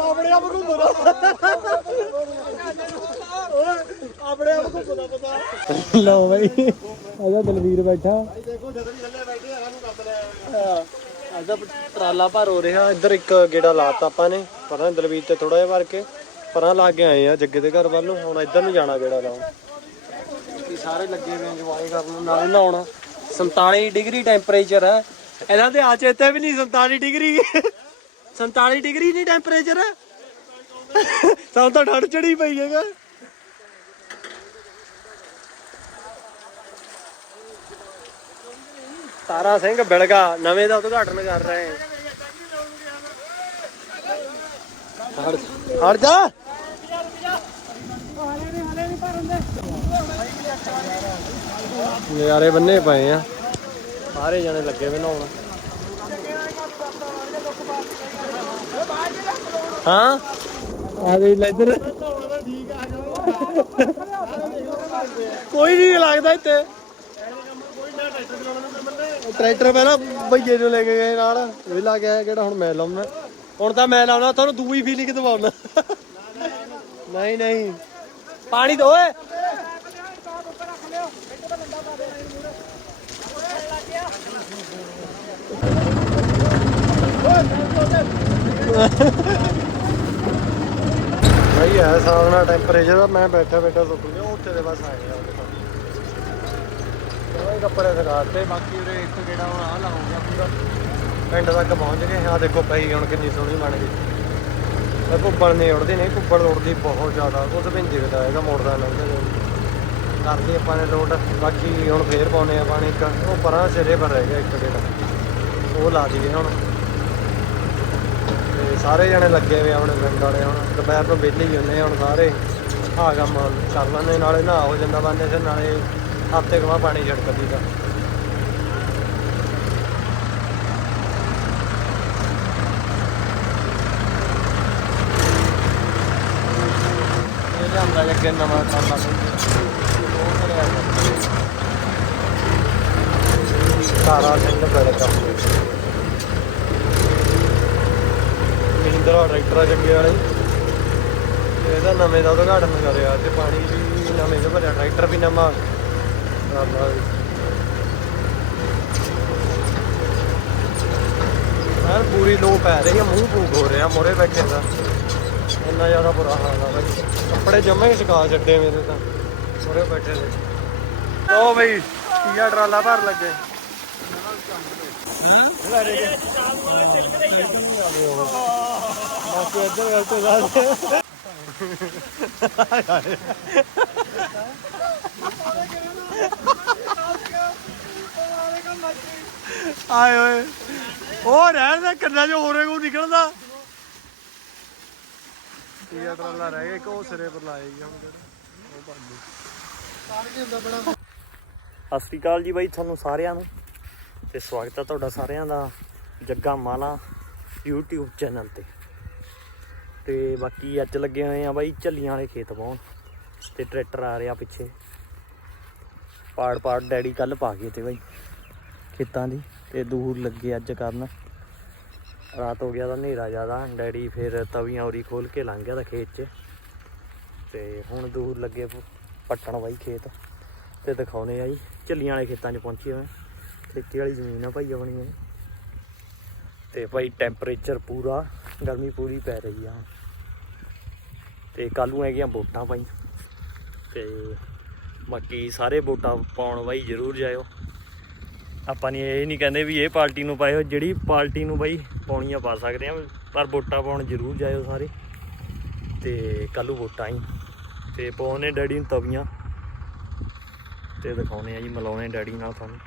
ਆਪਣੇ ਆਪ ਨੂੰ ਪਤਾ ਆਪਣੇ ਆਪ ਨੂੰ ਪਤਾ ਪਤਾ ਲਓ ਬਈ ਆਜਾ ਦਲਵੀਰ ਬੈਠਾ ਦੇਖੋ ਜਦੋਂ ਵੀ ਥੱਲੇ ਬੈਠੇ। ਆ ਨੂੰ ਕੱਪ ਲੈ ਅੱਜ ਦਾ ਟਰਾਲਾ ਭਰ ਹੋ ਰਿਹਾ, ਇੱਧਰ ਇੱਕ ਗੇੜਾ ਲਾਤਾ ਆਪਾਂ ਨੇ, ਪਤਾ ਨਹੀਂ ਦਲਵੀਰ ਤੇ ਥੋੜਾ ਜਿਹਾ ਭਰ ਕੇ। ਪਰਾਂ ਲਾ ਕੇ ਆਏ ਆ ਜੱਗੇ ਦੇ ਘਰ ਵੱਲ ਨੂੰ, ਹੁਣ ਇੱਧਰ ਨੂੰ ਜਾਣਾ ਗੇੜਾ ਲਾਉਣ ਕੀ ਸਾਰੇ ਲੱਗੇ ਹੋਏ ਇੰਜੋਏ ਕਰਨ ਨਾਲੇ ਨਹਾਉਣਾ। 47 ਡਿਗਰੀ ਟੈਂਪਰੇਚਰ ਹੈ। ਇਹਨਾਂ ਦੇ ਆ ਚੇਤੇ ਵੀ ਨਹੀਂ 47 ਡਿਗਰੀ। 47 ਡਿਗਰੀ ਨਹੀਂ ਟੈਂਪਰੇਚਰ ਸਾਨੂੰ ਤਾਂ ਠੰਡ ਚੜੀ ਪਈ ਹੈਗਾ। ਤਾਰਾ ਸਿੰਘ ਬਿਲਗਾ, ਨਵੇਂ ਦਾ ਉਦਘਾਟਨ ਕਰ ਰਹੇ ਹਾਂ ਹਟ ਜਾ। ਨਜ਼ਾਰੇ ਬੰਨੇ ਪਏ ਆ। ਸਾਰੇ ਜਣੇ ਲੱਗੇ ਵੇ ਨਹਾਉਣ। ਹਾਂ? ਆ ਗਈ ਇੱਧਰ। ਕੋਈ ਨਹੀਂ ਲੱਗਦਾ ਇੱਥੇ। ਟਰੈਕਟਰ ਪਹਿਲਾਂ ਭਈਏ ਨੂੰ ਲੈ ਕੇ ਗਏ ਨਾਲ। ਇਹ ਲਾ ਕੇ ਆਇਆ ਕਿਹੜਾ ਹੁਣ ਮੈਂ ਲਾਉਣਾ। ਹੁਣ ਤਾਂ ਮੈਂ ਲਾਉਣਾ ਤੁਹਾਨੂੰ ਦੂਈ ਫੀਲਿੰਗ ਦਵਾਉਣਾ। ਨਹੀਂ ਨਹੀਂ। ਪਾਣੀ ਦੋ ਓਏ। ਭਾਈ ਐ ਸਾਹਮਣਾ ਟੈਂਪਰੇਚਰ ਆ ਮੈਂ ਬੈਠਾ ਬੈਠਾ ਸੁੱਕ ਗਿਆ ਉੱਥੇ ਦੇ ਬਸ ਆਏ ਆ ਉਹਦੇ ਕੋਲ। ਕੱਪੜੇ ਦਿਖਾਤੇ ਬਾਕੀ ਉਰੇ ਇੱਕ ਜਿਹੜਾ ਹੁਣ ਆ ਲਾਉਂਗਾ ਪੂਰਾ। ਪਿੰਡ ਤੱਕ ਪਹੁੰਚ ਗਏ। ਆ ਦੇਖੋ ਪਈ ਹੁਣ ਕਿੰਨੀ ਸੋਹਣੀ ਬਣ ਗਈ। ਇਹ ਕੁੱਬੜ ਨਹੀਂ ਉੜਦੀ ਨਹੀਂ ਕੁੱਬੜ ਉੜਦੀ ਬਹੁਤ ਜ਼ਿਆਦਾ। ਕੁਝ ਵੀ ਦਿਖਦਾ ਹੈਗਾ ਮੋੜਦਾ ਲੰਘਦਾ ਕਰਦੇ ਆਪਾਂ ਨੇ ਲੋਡ ਬਾਕੀ ਹੁਣ ਫੇਰ ਪਾਉਨੇ ਆ ਪਾਣੀ ਇੱਕ। ਉਹ ਪਰਾਂ ਸਿਰੇ ਪਰ ਰਹਿ ਗਿਆ ਇੱਕ ਜਿਹੜਾ ਉਹ ਲਾ ਦਈਏ ਹੁਣ। ਤੇ ਸਾਰੇ ਜਣੇ ਲੱਗੇ ਹੋਏ ਆਪਣੇ ਪਿੰਡ ਵਾਲੇ ਹੁਣ। ਦੁਪਹਿਰ ਤੋਂ ਵਿਹਲੇ ਹੀ ਹੁੰਦੇ ਆ ਹੁਣ ਸਾਰੇ। ਆ ਕੰਮ ਕਰ ਲੈਂਦੇ ਨਾਲੇ ਨਹਾ ਹੋ ਜਾਂਦਾ ਬੰਦੇ ਤੇ, ਨਾਲੇ ਹੱਥੇ ਕਮਾ ਪਾਣੀ ਛਿੜਕ ਦੀਦਾ ਇਹ ਨਵਾਂ ਕੰਮ ਆ ਸਾਰਾ ਸਿੰਘ ਬੜਕਾ ਮਹਿੰਦਰਾ ਟਰੈਕਟਰ ਜੱਗੇ ਵਾਲੇ। ਇਹਦਾ ਨਵੇਂ ਦਾ ਉਦਘਾਟਨ ਕਰਿਆ ਤੇ ਪਾਣੀ ਵੀ ਨਵੇਂ ਦਾ ਭਰਿਆ, ਟਰੈਕਟਰ ਵੀ ਨਵਾਂ। ਟਰਾਲਾ ਯਾਰ ਪੂਰੀ ਲੋ ਪੈ ਰਹੀ ਆ ਮੂੰਹ ਫੂਕ ਹੋ ਰਿਹਾ ਮੋਰੇ ਬੈਠੇ ਦਾ। ਇੰਨਾ ਜ਼ਿਆਦਾ ਬੁਰਾ ਹਾਲ ਆ ਬਾਈ। ਕੱਪੜੇ ਜਮੇ ਹੀ ਸੁਕਾ ਛੱਡੇ ਮੇਰੇ ਤਾਂ। ਮੋਰੇ ਬੈਠੇ ਦੇ ਲੋ ਬਈ ਕੀਆ ਟਰਾਲਾ ਭਰ ਲੱਗੇ। ਬਾਕੀ ਇੱਧਰ ਗੱਲ ਤੇ ਗੱਲ ਆਏ ਓਏ ਉਹ ਰਹਿਣ ਦੇ ਕੰਨਾਂ 'ਚੋਂ ਹੋਰੇ ਕੋ ਨਿਕਲਦਾ। ਕੀਆ ਟਰਾਲਾ ਰਹਿ ਗਿਆ, ਇੱਕ ਉਹ ਸਿਰੇ ਪਰ ਲਾਇਆ ਗਿਆ ਹੁਣ ਜਿਹੜਾ। ਉਹ ਬੰਦ ਸਾਰ ਕੀ ਹੁੰਦਾ ਬੜਾ। ਸਤਿ ਸ਼੍ਰੀ ਅਕਾਲ ਜੀ ਬਾਈ, ਤੁਹਾਨੂੰ ਸਾਰਿਆਂ ਨੂੰ। ਤੇ ਸਵਾਗਤ ਹੈ ਤੁਹਾਡਾ ਸਾਰਿਆਂ ਦਾ ਜੱਗਾ ਮਾਲਾ YouTube ਚੈਨਲ ਤੇ। ਤੇ ਬਾਕੀ ਅੱਜ ਲੱਗੇ ਹੋਏ ਆ ਬਾਈ ਝੱਲੀਆਂ ਵਾਲੇ ਖੇਤ ਪਾਉਣ ਤੇ ਟਰੈਕਟਰ ਆ ਰਿਹਾ ਪਿੱਛੇ। ਪਾੜ ਪਾੜ ਡੈਡੀ ਕੱਲ ਪਾ ਗਏ ਤੇ ਬਾਈ ਖੇਤਾਂ ਦੀ। ਤੇ ਦੂਰ ਲੱਗੇ ਅੱਜ ਕਰਨ। ਰਾਤ ਹੋ ਗਿਆ ਤਾਂ ਹਨੇਰਾ ਜ਼ਿਆਦਾ ਡੈਡੀ ਫਿਰ ਤਵੀਆਂ ਉਰੀ ਖੋਲ ਕੇ ਲੰਘ ਗਿਆ ਤਾਂ ਖੇਤ 'ਚ। ਤੇ ਹੁਣ ਦੂਰ ਲੱਗੇ ਪੱਟਣ ਬਾਈ ਖੇਤ। ਤੇ ਦਿਖਾਉਨੇ ਆ ਜੀ, ਝੱਲੀਆਂ ਵਾਲੇ ਖੇਤਾਂ 'ਚ ਪਹੁੰਚੀ ਹੋਏ। ਖੇਤੀ ਵਾਲੀ ਜ਼ਮੀਨ ਆ ਭਾਈ ਆਪਣੀ ਇਹ। ਤੇ ਭਾਈ ਟੈਂਪਰੇਚਰ ਪੂਰਾ, ਗਰਮੀ ਪੂਰੀ ਪੈ ਰਹੀ ਆ। ਤੇ ਕੱਲ ਨੂੰ ਹੈਗੀਆਂ ਵੋਟਾਂ ਭਾਈ। ਤੇ ਬਾਕੀ ਸਾਰੇ ਵੋਟਾਂ ਪਾਉਣ ਬਾਈ ਜ਼ਰੂਰ ਜਾਇਓ। ਆਪਾਂ ਨੇ, ਇਹ ਨਹੀਂ ਕਹਿੰਦੇ ਵੀ ਇਹ ਪਾਰਟੀ ਨੂੰ ਪਾਇਓ, ਜਿਹੜੀ ਪਾਰਟੀ ਨੂੰ ਬਾਈ ਪਾਉਣੀਆਂ ਪਾ ਸਕਦੇ ਆ, ਪਰ ਵੋਟਾਂ ਪਾਉਣ ਜ਼ਰੂਰ ਜਾਇਓ ਸਾਰੇ। ਤੇ ਕੱਲੂ ਵੋਟਾਂ ਹੀ। ਤੇ ਪਾਉਣੇ ਡੈਡੀ ਨੂੰ ਤਵੀਆਂ। ਤੇ ਦਿਖਾਉਣੇ ਆ ਜੀ, ਮਿਲਾਉਣੇ ਡੈਡੀ ਨਾਲ ਤੁਹਾਨੂੰ।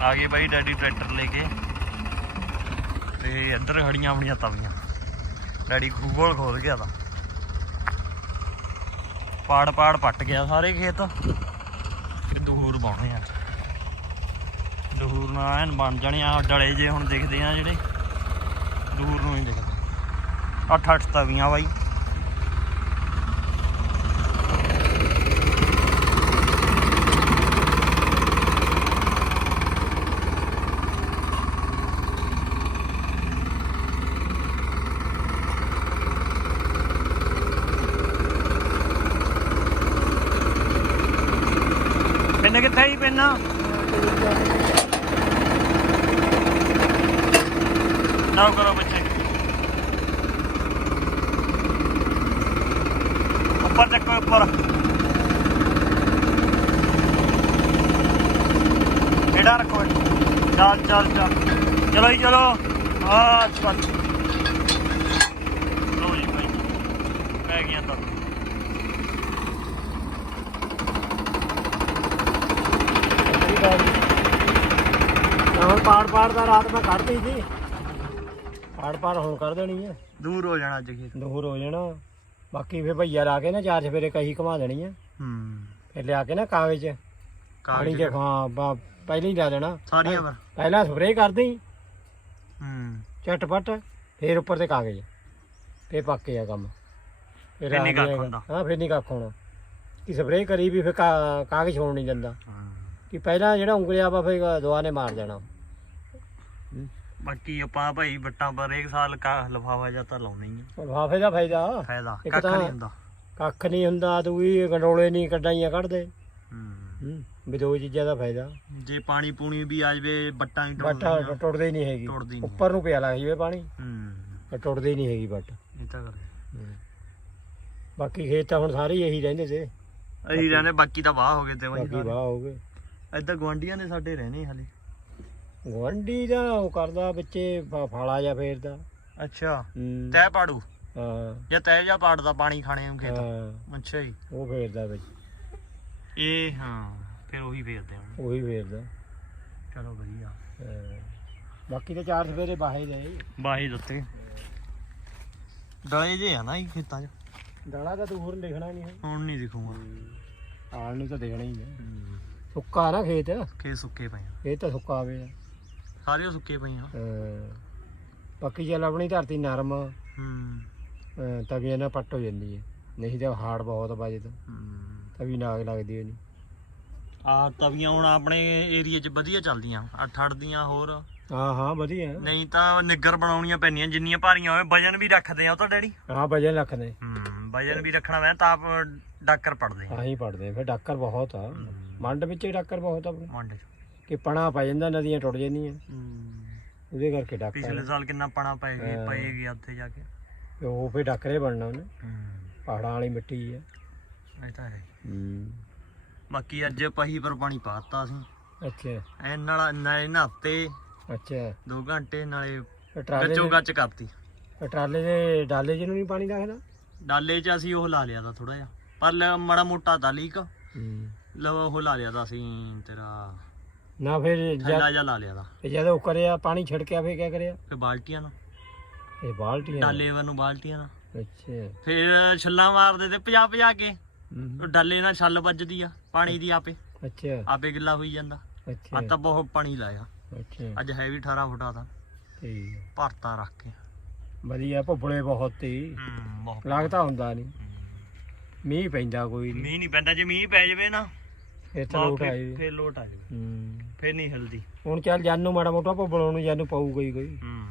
ਆ ਗਏ ਬਾਈ ਡੈਡੀ ਟਰੈਕਟਰ ਲੈ ਕੇ। ਤੇ ਇੱਧਰ ਖੜੀਆਂ ਆਪਣੀਆਂ ਤਵੀਆਂ। ਡੈਡੀ ਖੂਗੋਲ ਖੋਲ ਗਿਆ ਤਾਂ। ਪਾੜ ਪਾੜ ਪੱਟ ਗਿਆ ਸਾਰੇ ਖੇਤ। ਤੇ ਦੂਰ ਪਾਉਣੇ ਆ। ਨੂੰ ਐਨ ਬਣ ਜਾਣੇ ਆ ਡਲੇ ਜੇ ਹੁਣ ਦਿਖਦੇ ਆ ਜਿਹੜੇ। ਦੂਰ ਨੂੰ ਹੀ ਦਿਖਦੇ। ਅੱਠ ਅੱਠ ਤਵੀਆਂ ਬਾਈ। പിന്നെ കിട്ടായി പിന്നെ ਪਿੰਨ ਕਰੋ ਬੱਚੇ ਉੱਪਰ ਚੱਕੋ ਉੱਪਰ ਇਹਦਾ ਰੱਖੋ ਚੱਲ ਚੱਲ ਚੱਲ ਚਲੋ ਜੀ ਚਲੋ ਆ ਚੱਲ ਲੋ ਜੀ ਭਾਈ ਪੈ ਗਿਆ ਤਾਂ ਹੁਣ ਪਾੜ ਪਾੜ ਦਾ ਰਾਤ ਮੈਂ ਕੱਢਦੀ ਸੀ। ਪਾੜ ਪਾੜ ਹੁਣ ਕਰ ਦੇਣੀ ਹੈ ਦੂਰ ਹੋ ਜਾਣਾ ਅੱਜ ਖੇਤ। ਦੂਰ ਹੋ ਜਾਣਾ। ਬਾਕੀ ਫੇ ਭਈਆ ਲਾ ਕੇ ਨਾ ਚਾਰ ਸਵੇਰੇ ਕਹੀ ਘਮਾ ਦੇਣੀ ਆ। ਹੂੰ। ਫਿਰ ਲਿਆ ਕੇ ਨਾ ਕਾਗਜ਼। ਕਾਗਜ਼ ਚ ਹਾਂ ਬ- ਪਹਿਲਾਂ ਹੀ ਲਾ ਦੇਣਾ। ਸਾਰੀਆਂ ਪਰ। ਪਹਿਲਾਂ ਸਪਰੇਅ ਕਰਦੀ। ਹੂੰ। ਝਟਪਟ ਫਿਰ ਉੱਪਰ ਤੇ ਕਾਗਜ਼। ਫੇ ਪੱਕੇ ਆ ਕੰਮ। ਫਿਰ ਨੀ ਆ ਕੱਖ। ਹੁੰਦਾ। ਹਾਂ ਫਿਰ ਨਹੀਂ ਕੱਖ ਹੋਣਾ। ਕਿ ਸਪਰੇਅ ਕਰੀ ਵੀ ਕਾ- ਕਾਗਜ਼ ਹੋਣ ਨਹੀਂ ਹਾਂ। ਕਿ ਪਹਿਲਾਂ ਜਿਹੜਾ ਉਂਗਲਿਆ ਵਾ ਫਿਰ ਦੁਆ ਨੇ ਮਾਰ ਦੇਣਾ। ਬਾਕੀ ਆਪਾਂ ਭਾਈ ਬੱਟਾਂ ਪਰ ਇੱਕ ਸਾਲ ਕਾ ਲਫਾਫਾ ਜਾਂ ਤਾਂ ਲਾਉਣਾ ਹੀ ਆ। ਲਿਫਾਫੇ ਦਾ ਫਾਇਦਾ? ਫਾਇਦਾ। ਇੱਕ ਕੱਖ ਤਾਂ- ਨਹੀਂ ਹੁੰਦਾ। ਕੱਖ ਨਹੀਂ ਹੁੰਦਾ ਤੂੰ ਵੀ ਗੰਡੋਲੇ ਨਹੀਂ ਕੱਢਾਈਆਂ ਕੱਢਦੇ। ਹੂੰ। ਹੂੰ ਵੀ ਦੋ ਚੀਜ਼ਾਂ ਦਾ ਫਾਇਦਾ। ਜੇ ਪਾਣੀ ਪੂਣੀ ਵੀ ਆ ਜਵੇ ਬੱਟਾਂ ਹੀ ਟੁੱਟਦੀਆਂ। ਟੁੱਟਦੀ ਨਹੀਂ ਹੈਗੀ। ਨਹੀਂ। ਉੱਪਰ ਨੂੰ ਪਿਆ ਲੱਗ ਜਵੇ ਪਾਣੀ। ਹੂੰ। ਪਰ ਟੁੱਟਦੀ ਨਹੀਂ ਹੈਗੀ ਬੱਟ ਇਹ ਤਾਂ ਗੱਲ ਬਾਕੀ ਖੇਤ ਤਾਂ ਹੁਣ ਸਾਰੇ ਹੀ ਇਹੀ ਰਹਿੰਦੇ ਸੀ ਅਸੀਂ ਰਹਿੰਦੇ ਬਾਕੀ ਤਾਂ ਵਾਹ ਹੋ ਗਏ ਤੇ ਵਹੀ ਹੋ ਗਏ। ਇੱਧਰ ਗਵਾਂਡੀਆਂ ਦੇ ਸਾਡੇ ਰਹਿਣੇ ਹਲੇ। ਗਵੰਡੀ ਦਾ ਉਹ ਕਰਦਾ ਵਿੱਚੇ ਫ- ਫਾਲਾ ਜਾਂ ਫੇਰਦਾ। ਅੱਛਾ। ਹੂੰ। ਤੈ ਪਾੜੂ? ਹਾਂ। ਜਾਂ ਤੈ ਜਾਂ ਪਾੜਦਾ ਪਾਣੀ ਖਾਣੇ ਨੂੰ ਖੇਤ? ਹਾਂ। ਅੱਛਾ ਜੀ। ਉਹ ਫੇਰਦਾ ਵਿੱਚ। ਇਹ ਹਾਂ ਫਿਰ ਉਹੀ ਫੇਰਦੇ ਹੁਣ। ਉਹੀ ਫੇਰਦਾ। ਚਲੋ ਵਧੀਆ। ਹਾਂ। ਬਾਕੀ ਤਾਂ ਚਾਰ ਸਵੇਰੇ ਬਾਹੇ ਦੇ ਬਾਹੀ ਦਿੱਤੇ ਡਲੇ ਜੇ ਆ ਨਾ ਇਹ ਖੇਤਾਂ 'ਚ? ਦਾਣਾ ਤਾਂ ਤੂੰ ਹੋਰ ਲਿਖਣਾ ਨਹੀਂ ਹੈ। ਹੁਣ ਨਹੀਂ ਦਿਖੂਗਾ। ਆਲ ਨੂੰ ਤਾਂ ਦੇਖਣਾ ਹੀ ਹੈ। ਸੁੱਕਾ ਨਾ ਖੇਤ। ਖੇ ਸੁੱਕੇ ਪਏ ਆ। ਇਹ ਤਾਂ ਸੁੱਕਾ ਆਵੇ ਸਾਰੇ ਉਹ ਸੁੱਕੇ ਪਏ ਆ। ਹਾਂ। ਬਾਕੀ ਚੱਲ ਆਪਣੀ ਧਰਤੀ ਨਰਮ ਹੂੰ। ਅਹ ਨਾਲ ਪੱਟ ਹੋ ਜਾਂਦੀ ਹੈ ਨਹੀਂ ਤਾਂ ਹਾਰਡ ਬਹੁਤ ਵੱਜਦਾ ਹੂੰ। ਤਵੀ ਨਾਗ ਲੱਗਦੀ ਹੋਣੀ। ਆ ਤਵੀਆਂ ਹੁਣ ਆਪਣੇ ਏਰੀਆ 'ਚ ਵਧੀਆ ਚੱਲਦੀਆਂ। ਆ ਠੜਦੀਆਂ ਹੋਰ। ਹਾਂ ਹਾਂ ਵਧੀਆ। ਨਹੀਂ ਤਾਂ ਨਿੱਗਰ ਬਣਾਉਣੀਆਂ ਪੈਂਦੀਆਂ। ਜਿੰਨੀਆਂ ਭਾਰੀਆਂ ਹੋਵੇ ਵਜਨ ਵੀ ਰੱਖਦੇ ਆ ਉਹ ਤਾਂ ਡੈਡੀ। ਹਾਂ ਵਜਨ ਰੱਖਦੇ। ਹੂੰ ਵਜਨ ਵੀ ਰੱਖਣਾ ਮੈਂ ਤਾਂ ਆਪ ਡਾਕਰ ਪੜਦੇ ਆ। ਹਾਂ ਹੀ ਪੜਦੇ ਫਿਰ ਡਾਕਰ ਬਹੁਤ ਆ। ਮੰਡ ਵਿੱਚ ਹੀ ਡਾਕਰ ਬਹੁਤ ਆ ਆਪਣੇ। ਮੰਡ 'ਚ। ਕਿ ਪਣਾ ਪੈ ਜਾਂਦਾ ਨਦੀਆਂ ਟੁੱਟ ਜਾਂਦੀਆਂ। ਹੂੰ। ਉਹਦੇ ਕਰਕੇ ਡਾਕਰ ਪਿਛਲੇ ਸਾਲ ਕਿੰਨਾ ਪਣਾ ਪੈ ਗਿਆ। ਪਏ ਗਿਆ ਉੱਥੇ ਜਾ ਕੇ। ਤੇ ਉਹ ਫਿਰ ਡਾਕਰੇ ਬਣਨਾ ਉਹਨੇ। ਹੂੰ। ਪਹਾੜਾਂ ਵਾਲੀ ਮਿੱਟੀ ਹੈ ਇਹ ਤਾਂ ਹੈ। ਹੂੰ। ਬਾਕੀ ਅੱਜ ਪਹੀ ਪਰ ਪਾਣੀ ਪਾਤਾ ਅਸੀਂ। ਅੱਛਾ। ਐ ਨਾਲ ਨਾਲੇ ਨਹਾਤੇ। ਅੱਛਾ। 2 ਘੰਟੇ ਨਾਲੇ ਗੱਚੋ ਦੇ ਗੱਚ ਕਰਤੀ। ਟਰਾਲੇ ਦੇ ਡਾਲੇ ਜਿਹਨੂੰ ਨਹੀਂ ਪਾਣੀ ਰੱਖਦਾ ਡਾਲੇ 'ਚ ਅਸੀਂ ਉਹ ਲਾ ਲਿਆ ਤਾਂ ਥੋੜਾ ਜਿਹਾ। ਪਰ ਮਾੜਾ ਮੋਟਾ ਤਾਂ ਲੀਕ। ਹੂੰ। ਲਵ ਉਹ ਲਾ ਲਿਆ ਤਾਂ ਅਸੀਂ ਤੇਰਾ ਨਾ ਫਿਰ ਜਦ ਥੈਲਾ ਜਿਹਾ ਲਾ ਲਿਆ ਤੇ। ਜਦ ਉਹ ਕਰਿਆ ਪਾਣੀ ਛਿੜਕਿਆ ਫੇਰ ਕਿਆ ਕਰਿਆ? ਫਿਰ ਬਾਲਟੀਆਂ ਨਾਲ ਇਹ ਬਾਲਟੀਆਂ। ਡਾਲੇ ਵੱਲ ਨੂੰ ਬਾਲਟੀਆਂ ਨਾਲ ਅੱਛਾ। ਫਿਰ ਛੱਲਾਂ ਮਾਰਦੇ ਤੇ ਭਜਾ ਭਜਾ ਕੇ। ਹੂੰ। ਉਹ ਡਾਲੇ ਨਾਲ ਛੱਲ ਵੱਜਦੀ ਆ ਪਾਣੀ ਦੀ ਆਪੇ। ਅੱਛਾ। ਆਪੇ ਗਿੱਲਾ ਹੋਈ ਜਾਂਦਾ। ਅੱਛਾ। ਅੱਜ ਤਾਂ ਬਹੁਤ ਪਾਣੀ ਲਾਇਆ। ਅੱਛਾ। ਅੱਜ ਹੈ ਵੀ 18 ਫੁੱਟਾ ਦਾ। ਠੀਕ। ਹੈ। ਭਰਤਾ ਰੱਖ ਕੇ। ਵਧੀਆ ਭੁੱਬਲੇ ਬਹੁਤ ਹੂੰ ਬਹੁਤ ਲੱਗਦਾ ਹੁੰਦਾ ਨਹੀਂ ਮੀਂਹ ਪੈਂਦਾ ਕੋਈ ਨਹੀਂ ਮੀਂਹ ਨਹੀਂ ਪੈਂਦਾ ਜੇ ਮੀਂਹ ਪੈ ਜਾਵੇ ਨਾ ਇੱਥੇ ਲੋਟ ਫਿਰ- ਆਈ ਫਿਰ ਲੋਟ ਆ ਜਾਵੇ ਹੂੰ। ਫਿਰ ਨਹੀਂ ਹਿਲਦੀ। ਹੁਣ ਚੱਲ ਜਾਨੂ ਮਾੜਾ ਮੋਟਾ ਭੁੱਬਲੋਂ ਨੂੰ ਜਾਨੂ ਪਊਗਾ ਹੀ ਕੋਈ। ਹੂੰ।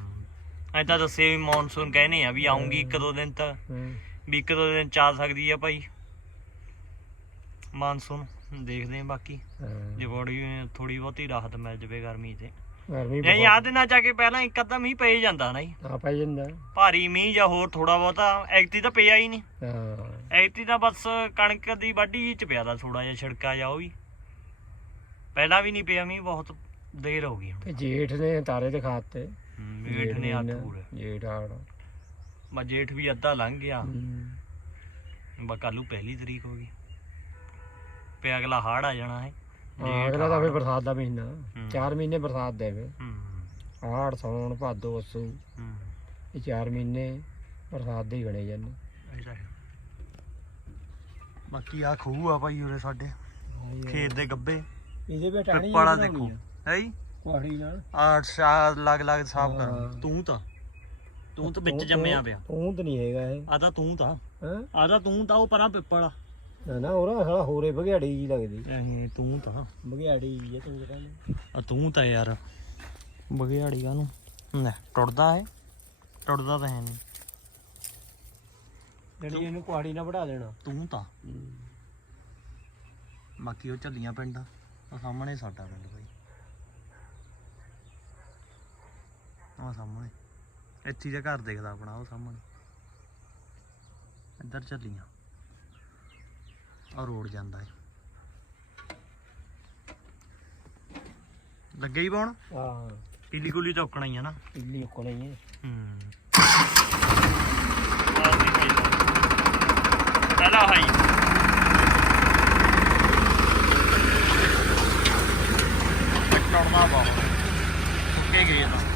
ਐ ਤਾਂ ਦੱਸੇ ਵੀ ਮੌਨਸੂਨ ਕਹਿੰਦੇ ਆ ਵੀ ਆਉਂਗੀ ਇੱਕ ਦੋ ਦਿਨ ਤਾਂ। ਹਾਂ। ਵੀ ਇੱਕ ਦੋ ਦਿਨ ਚ ਆ ਸਕਦੀ ਆ ਭਾਈ। ਮਾਨਸੂਨ ਦੇਖਦੇ ਆ ਬਾਕੀ। ਜੇ ਹਾਂ। ਬੜੀ ਥੋੜੀ ਬਹੁਤੀ ਰਾਹਤ ਮਿਲ ਜਵੇ ਗਰਮੀ ਤੇ। ਗਰਮੀ ਨਹੀਂ ਆਹ ਦਿਨਾਂ ਚ ਆ ਕੇ ਪਹਿਲਾਂ ਇੱਕ ਅੱਧਾ ਮੀਂਹ ਪਈ ਜਾਂਦਾ ਨਾ ਜੀ। ਆ ਪੈ ਜਾਂਦਾ। ਭਾਰੀ ਮੀਂਹ ਜਾਂ ਹੋਰ ਥੋੜਾ ਬਹੁਤਾ ਐਕਤੀ ਤਾਂ ਪਿਆ ਹੀ ਨਹੀਂ। ਹਾਂ। ਐਕਤੀ ਤਾਂ ਬਸ ਕਣਕ ਦੀ ਵਾਢੀ ਚ ਪਿਆ ਦਾ ਥੋੜਾ ਜਿਹਾ ਛਿੜਕਾ ਜਾ ਉਹ ਵੀ। ਪਹਿਲਾਂ ਵੀ ਨਹੀਂ ਪਿਆ ਮੀਂਹ ਬਹੁਤ ਦੇਰ ਹੋ ਗਈ ਤੇ ਜੇਠ ਨੇ ਤਾਰੇ ਦਿਖਾਤੇ ਜੇਠ ਨੇ ਹੱਥ ਪੂਰੇ। ਜੇਠ ਆੜ ਬਸ ਜੇਠ ਵੀ ਅੱਧਾ ਲੰਘ ਗਿਆ। ਬਸ ਕੱਲੂ ਪਹਿਲੀ ਤਰੀਕ ਹੋ ਗਈ। ਪਿਆ ਅਗਲਾ ਹਾੜ ਆ ਜਾਣਾ ਹੈ। ਅਗਲਾ ਤਾਂ ਫਿਰ ਬਰਸਾਤ ਦਾ ਮਹੀਨਾ। 4 ਮਹੀਨੇ ਬਰਸਾਤ ਦੇ ਹੂੰ। ਹਾੜ ਸੌਣ ਭਾਦੋ ਅਸੂ। ਇਹ 4 ਮਹੀਨੇ ਬਰਸਾਤ ਦੇ ਹੀ ਗਣੇ ਜਾਂਦੇ। ਬਾਕੀ ਆ ਖੂਹ ਆ ਭਾਈ ਉਰੇ ਸਾਡੇ। ਖੇਤ ਦੇ ਗੱਬੇ। ਇਹਦੇ ਵਿੱਚ ਟਾਣੀ ਪਿੱਪਲਾ ਦੇਖੋ। ਹੈ ਜੀ? ਨਾਲ। ਆ ਸ਼ਾ ਲੱਗ ਲੱਗ ਸਾਫ਼ ਕਰ। ਤੂੰ ਤਾਂ। ਤੂੰ ਤਾਂ ਵਿੱਚ ਜੰਮਿਆ ਪਿਆ। ਤੂੰ ਤਾਂ ਨਹੀਂ ਹੈਗਾ ਇਹ। ਆ ਤਾਂ ਤੂੰ। ਤਾਂ ਆ ਤਾਂ ਤੂੰ ਤਾਂ ਉਹ ਪਰਾਂ ਪਿੱਪਲ ਆ। ਨਾ ਨਾ ਉਹਦਾ ਸਾਲਾ ਹੋਰੇ ਬਘਿਆੜੀ ਜੀ ਲੱਗਦੀ। ਇਹ ਤੂੰ ਤਾਂ। ਬਘਿਆੜੀ ਜੀ ਤੂੰ ਕਹਿੰਦਾ। ਆ ਤੂੰ ਤਾਂ ਯਾਰ। ਬਗਿਆੜੀ ਕਾਨੂੰ ਲੈ ਟੁੱਟਦਾ ਹੈ ਟੁੱਟਦਾ ਤਾਂ ਹੈ ਨਹੀਂ। ਜਿਹੜੀ ਇਹਨੂੰ ਕੁਆੜੀ ਨਾਲ ਵੜਾ ਦੇਣਾ। ਤੂੰ ਤਾਂ। ਬਾਕੀ ਉਹ ਝੱਲੀਆਂ ਪਿੰਡ ਆ। ਉਹ ਸਾਹਮਣੇ ਸਾਡਾ ਪਿੰਡ ਬਾਈ। ਆ ਸਾਹਮਣੇ। ਇੱਥੇ ਦਾ ਘਰ ਦਿਖਦਾ ਆਪਣਾ ਉਹ ਸਾਹਮਣੇ। ਇੱਧਰ ਚੱਲੀਆਂ ਆ ਰੋਡ ਜਾਂਦਾ ਹੈ ਲੱਗੇ ਹੀ ਪਾਉਣ ਹਾਂ। ਪੀਲੀ ਕੁਲੀ ਚੌਕਣਾ ਹੀ ਆ ਨਾ। ਇੱਲੀ ਕੋਲੇ ਹੀ ਹੈ। ਹੂੰ ਹਾਈ ਟੜਨਾ ਬਹੁਤ ਸੁੱਕੇ ਗਏ ਤਾਂ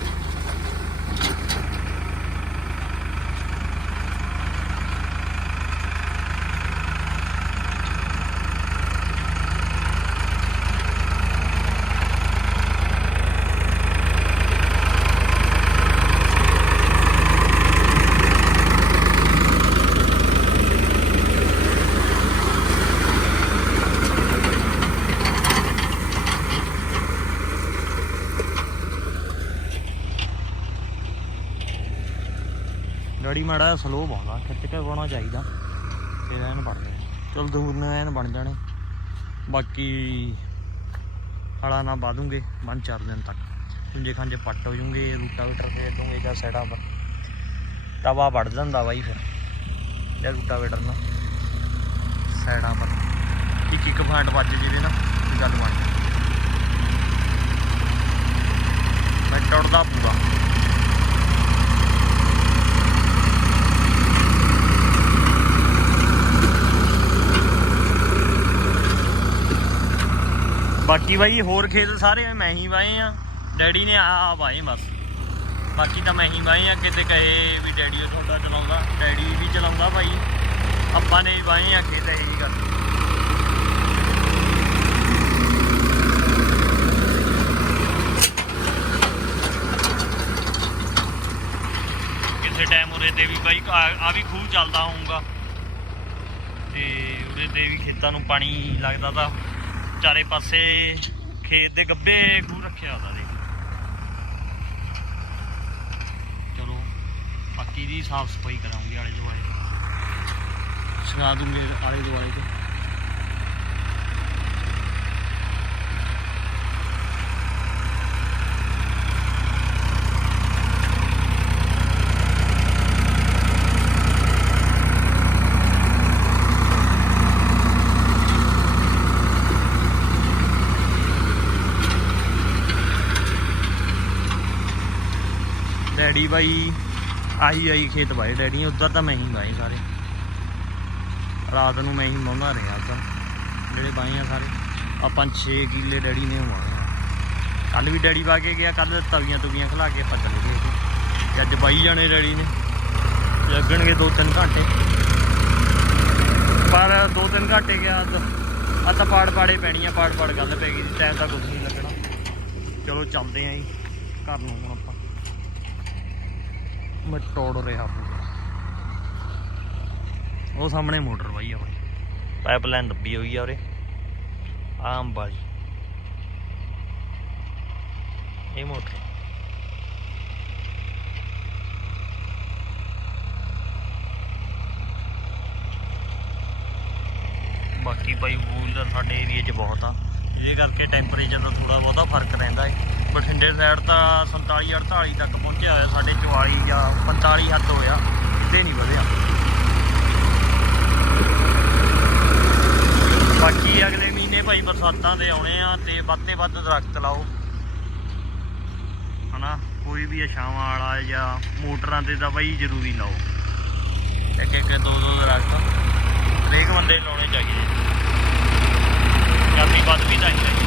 ਗਾੜੀ ਮਾੜਾ ਸਲੋ ਪਾਉਂਦਾ, ਖਿੱਚ ਕੇ ਪਾਉਣਾ ਚਾਹੀਦਾ। ਫਿਰ ਐਨ ਬਣਦੇ ਜਾਣੇ ਚਲ ਦੂਰ ਨੂੰ ਐਨ ਬਣ ਜਾਣੇ। ਬਾਕੀ ਹਲਾ ਨਾ ਬਾਦੂਗੇ ਬੰਨ ਚਾਰ ਦਿਨ ਤੱਕ। ਪੁੰਜੇ ਖਾਂਜੇ ਪੱਟ ਹੋ ਜੂਗੇ ਰੂਟਾ ਵੇਟਰ ਫੇਰ ਦੂੰਗੇ ਜਾਂ ਸਾਈਡਾਂ ਪਰ। ਤਵਾ ਵੜ ਜਾਂਦਾ ਬਾਈ ਫਿਰ, ਜਾਂ ਰੂਟਾ ਵੇਟਰ ਨਾਲ ਸਾਈਡਾਂ ਪਰ। ਇੱਕ ਇੱਕ ਫਾਂਟ ਵੱਜ ਜਿਹਦੇ ਨਾ ਗੱਲ ਬਣ ਮੈਂ ਟੁੱਟਦਾ ਪੂਰਾ। ਬਾਕੀ ਬਾਈ, ਹੋਰ ਖੇਤ ਸਾਰੇ ਮੈਂ ਹੀ ਵਾਏ ਆ। ਡੈਡੀ ਨੇ ਆ ਆ ਵਾਏ ਬਸ। ਬਾਕੀ ਤਾਂ ਮੈਂ ਹੀ ਵਾਏ ਆ, ਕਿਤੇ ਕਹੇ ਵੀ ਡੈਡੀ ਉਹ ਤੁਹਾਡਾ ਚਲਾਉਂਦਾ, ਡੈਡੀ ਵੀ ਚਲਾਉਂਦਾ ਭਾਈ ਆਪਾਂ ਨੇ ਵੀ ਵਾਏ ਆ ਖੇਤ ਇਹੀ ਗੱਲ। ਕਿਸੇ ਟਾਈਮ ਉਰੇ ਤੇ ਵੀ ਬਾਈ, ਆ ਵੀ ਖੂਹ ਚੱਲਦਾ ਹੋਊਗਾ। ਤੇ ਉਹਦੇ ਤੇ ਵੀ ਖੇਤਾਂ ਨੂੰ ਪਾਣੀ ਲੱਗਦਾ ਤਾਂ ਚਾਰੇ ਪਾਸੇ ਖੇਤ ਦੇ ਗੱਬੇ ਖੂਹ ਰੱਖਿਆ ਉਹਦਾ ਦੇ ਚਲੋ, ਬਾਕੀ ਦੀ ਸਾਫ਼ ਸਫ਼ਾਈ ਕਰਾਂਗੇ ਆਲੇ ਦੁਆਲੇ। ਸਗਾ ਦੂੰਗੇ ਆਲੇ ਦੁਆਲੇ ਤੇ। ਡੈਡੀ ਬਾਈ, ਆਹੀ ਆਈ ਖੇਤ ਵਾਏ ਡੈਡੀ ਨੇ ਉਧਰ ਤਾਂ ਮੈਂ ਹੀ ਵਾਏ ਸਾਰੇ। ਰਾਤ ਨੂੰ ਮੈਂ ਹੀ ਮਾਉਂਦਾ ਰਿਹਾ ਤਾਂ ਜਿਹੜੇ ਵਾਏ ਆ ਸਾਰੇ। ਆਪਾਂ 6 ਕਿੱਲੇ ਡੈਡੀ ਨੇ ਵਾਏ ਕੱਲ ਵੀ ਡੈਡੀ ਵਾ ਕੇ ਗਿਆ ਕੱਲ ਤਵੀਆਂ ਤੁਵੀਆਂ ਖਲਾ ਕੇ ਆਪਾਂ ਚਲੇ ਗਏ ਸੀ। ਤੇ ਅੱਜ ਬਾਈ ਜਾਣੇ ਡੈਡੀ ਨੇ। ਲੱਗਣਗੇ 2-3 ਘੰਟੇ। ਪਰ 2-3 ਘੰਟੇ ਗਿਆ ਅੱਜ। ਅੱਜ ਤਾਂ ਪਾੜ ਪਾੜੇ ਪੈਣੀ ਆ, ਪਾੜ ਪਾੜ ਗੱਲ ਪੈ ਗਈ ਟਾਈਮ ਤਾਂ ਕੁਝ ਨਹੀਂ ਲੱਗਣਾ। ਚਲੋ ਚੱਲਦੇ ਆਂ ਜੀ, ਘਰ ਨੂੰ ਹੁਣ ਆਪਾਂ। ਮੈਂ ਤੋੜ ਰਿਹਾ ਉਹ ਸਾਹਮਣੇ ਮੋਟਰ ਵਾਈ ਆ ਬਾਈ। ਪਾਈਪਲਾਈਨ ਦੱਬੀ ਹੋਈ ਆ ਉਰੇ। ਆਮ ਵਾਲੀ ਇਹ ਮੋਟਰ। ਬਾਕੀ ਭਾਈ ਵੂਲਰ ਸਾਡੇ ਏਰੀਆ 'ਚ ਬਹੁਤ ਆ। ਜਿਹਦੇ ਕਰਕੇ ਟੈਂਪਰੇਚਰ ਦਾ ਥੋੜਾ ਬਹੁਤਾ ਫ਼ਰਕ ਰਹਿੰਦਾ ਹੈ। ਬਠਿੰਡੇ ਸਾਈਡ ਤਾਂ 47 48 ਤੱਕ ਪਹੁੰਚਿਆ ਹੋਇਆ, ਸਾਡੇ 44 ਜਾਂ 45 ਹੱਦ ਹੋਇਆ, ਕਿਤੇ ਨਹੀਂ ਵਧਿਆ। ਬਾਕੀ ਅਗਲੇ ਮਹੀਨੇ ਭਾਈ ਬਰਸਾਤਾਂ ਦੇ ਆਉਣੇ ਆ ਤੇ ਵੱਧ ਤੇ ਵੱਧ ਦਰਖਤ ਲਾਓ। ਹਨਾ, ਕੋਈ ਵੀ ਛਾਵਾਂ ਵਾਲਾ ਜਾਂ ਮੋਟਰਾਂ ਤੇ ਤਾਂ ਬਈ ਜ਼ਰੂਰੀ ਲਾਓ। ਇੱਕ ਇੱਕ ਦੋ ਦੋ ਦਰਖਤ ਹਰੇਕ ਬੰਦੇ ਲਾਉਣੇ ਚਾਹੀਦੇ। ਗਰਮੀ ਵੱਧ ਵੀ ਤਾਂ ਹੀ ਰਹੀ